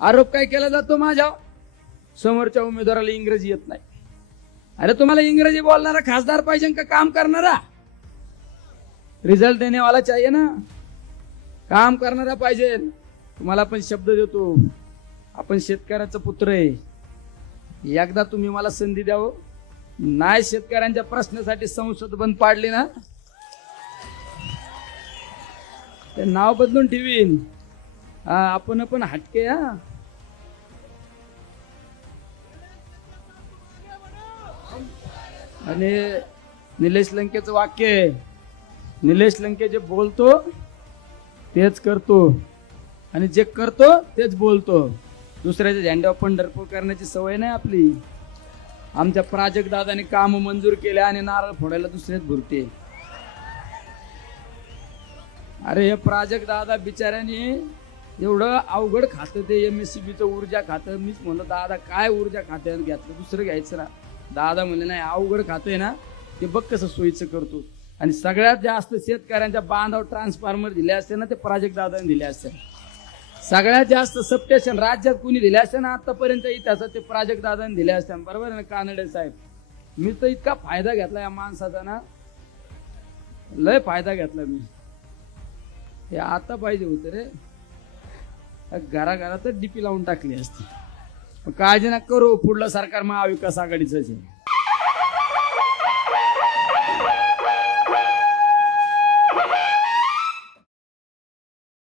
आरोप काय केला जातो माझ्या? समोरच्या उमेदवाराला इंग्रजी येत नाही. अरे तुम्हाला इंग्रजी बोलणारा खासदार पाहिजे का काम करणारा? रिझल्ट देणेवाला चाहिए ना. काम करणारा पाहिजे. तुम्हाला पण शब्द देतो. आपण शेतकऱ्याचा पुत्र आहे. एकदा तुम्ही मला संधी द्यावं हो. नाही शेतकऱ्यांच्या प्रश्नासाठी संसद बंद पाडली ना. ते नाव बदलून ठेवीन. हा, आपण पण हटके हा. आणि निलेश लंकेचं वाक्य आहे. निलेश लंके जे बोलतो तेच करतो. आणि जे करतो तेच बोलतो. दुसऱ्याच्या झेंड्यावर पंढरपूर करण्याची सवय नाही आपली. आमच्या प्राजक्त दादाने काम मंजूर केले आणि नारळ फोडायला दुसरेच भुरते. अरे हे प्राजक्त दादा बिचाऱ्याने एवढं अवघड खातं ते एम एस सी बीचं ऊर्जा खातं. मीच म्हणलं दादा काय ऊर्जा खात्यात? घेतलं दुसरं घ्यायचं ना. दादा म्हणले नाही अवघड खातं ना ते बघ कसं सोयीचं करतो. आणि सगळ्यात जास्त शेतकऱ्यांच्या बांधावर ट्रान्सफॉर्मर दिले असते ना ते प्राजक्त दादाने दिले असते. सगळ्यात जास्त सबस्टेशन राज्यात कुणी दिले असते ना आतापर्यंत इतिहासात ते प्राजक्त दादाने दिले असते. बरोबर आहे ना कानडे साहेब? मी तर इतका फायदा घेतला या माणसाचा ना. लय फायदा घेतला मी. हे आता पाहिजे होतं रे. घराघरातच डीपी लावून टाकली असती. काळजी नका करू. पुढलं सरकार महाविकास आघाडीचंच आहे.